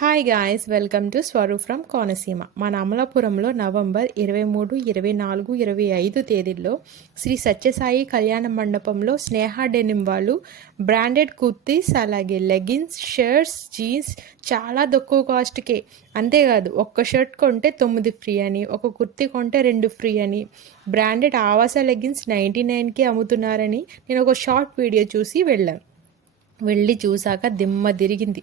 Hi guys, welcome to Swaroop from Konaseema. మన అమలాపురంలో November 23, 24, 25 తేదీల్లో శ్రీ సత్యసాయి కళ్యాణ మండపంలో స్నేహ డెనిమ్ వాళ్ళు బ్రాండెడ్ కుర్తీస్, అలాగే లెగిన్స్, షర్ట్స్, జీన్స్ చాలా తక్కువ కాస్ట్కే. అంతేకాదు, ఒక్క షర్ట్ కొంటే 9 ఫ్రీ అని, ఒక కుర్తీ కొంటే 2 ఫ్రీ అని బ్రాండెడ్ ఆవాస లెగిన్స్ 99కి అమ్ముతున్నారని నేను ఒక షార్ట్ వీడియో చూసి వెళ్ళాను. వెళ్ళి చూసాక దిమ్మ తిరిగింది.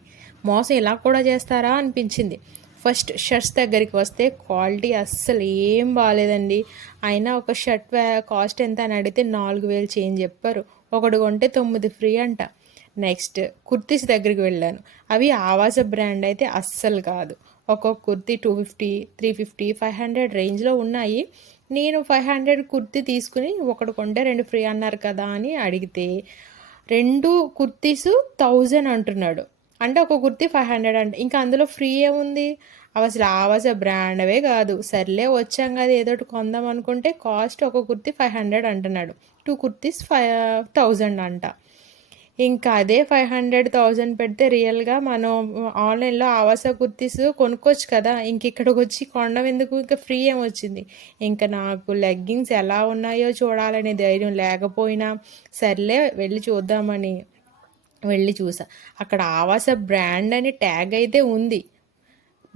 మోసం ఇలా కూడా చేస్తారా అనిపించింది. ఫస్ట్ షర్ట్స్ దగ్గరికి వస్తే క్వాలిటీ అస్సలు ఏం బాగాలేదండి. అయినా ఒక షర్ట్ కాస్ట్ ఎంత అని అడిగితే 4000 చేంజ్ చెప్పారు. ఒకటి కొంటే 9 ఫ్రీ అంట. నెక్స్ట్ కుర్తీస్ దగ్గరికి వెళ్ళాను. అవి ఆవాస బ్రాండ్ అయితే అస్సలు కాదు. ఒక్కొక్క కుర్తీ 250, 350, 500 రేంజ్లో ఉన్నాయి. నేను 500 కుర్తీ తీసుకుని ఒకటి కొంటే 2 ఫ్రీ అన్నారు కదా అని అడిగితే 2 కుర్తీస్ 1000 అంటున్నాడు. అంటే ఒక కుర్తీ 500 అంట. ఇంకా అందులో ఫ్రీ ఏముంది? అవి అసలు ఆవాస బ్రాండవే కాదు. సర్లే వచ్చాం కదా ఏదోటి కొందాం అనుకుంటే కాస్ట్ ఒక కుర్తీ 500 అంటున్నాడు. 2 కుర్తీస్ 1000 అంట. ఇంకా అదే 500, 1000 పెడితే రియల్గా మనం ఆన్లైన్లో ఆవాస కుర్తీస్ కొనుక్కోవచ్చు కదా. ఇంక ఇక్కడికి వచ్చి కొనడం ఎందుకు? ఇంకా ఫ్రీ ఏమొచ్చింది. ఇంకా నాకు లెగ్గింగ్స్ ఎలా ఉన్నాయో చూడాలనే ధైర్యం లేకపోయినా సర్లే వెళ్ళి చూద్దామని వెళ్ళి చూసా. అక్కడ ఆవాస బ్రాండ్ అని ట్యాగ్ అయితే ఉంది,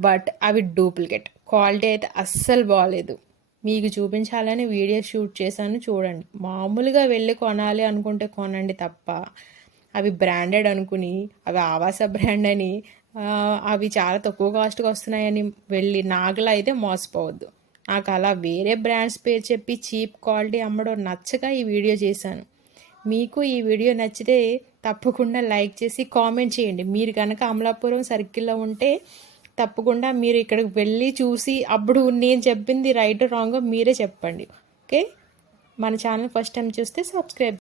బట్ అవి డూప్లికేట్. క్వాలిటీ అయితే అస్సలు బాగాలేదు. మీకు చూపించాలని వీడియో షూట్ చేశాను, చూడండి. మామూలుగా వెళ్ళి కొనాలి అనుకుంటే కొనండి తప్ప అవి బ్రాండెడ్ అనుకుని అవి ఆవాస బ్రాండ్ అని అవి చాలా తక్కువ కాస్ట్కి వస్తున్నాయని వెళ్ళి నాకులా అయితే మోసపోవద్దు. నాకు అలా వేరే బ్రాండ్స్ పేరు చెప్పి చీప్ క్వాలిటీ అమ్మడం నచ్చక ఈ వీడియో చేశాను. మీకు ఈ వీడియో నచ్చితే తప్పకుండా లైక్ చేసి కామెంట్ చేయండి. మీరు కనుక అమలాపురం సర్కిల్లో ఉంటే తప్పకుండా మీరు ఇక్కడికి వెళ్ళి చూసి అప్పుడు నేను చెప్పింది రైట్ రాంగో మీరే చెప్పండి. ఓకే, మన ఛానల్ ఫస్ట్ టైం చూస్తే సబ్స్క్రైబ్.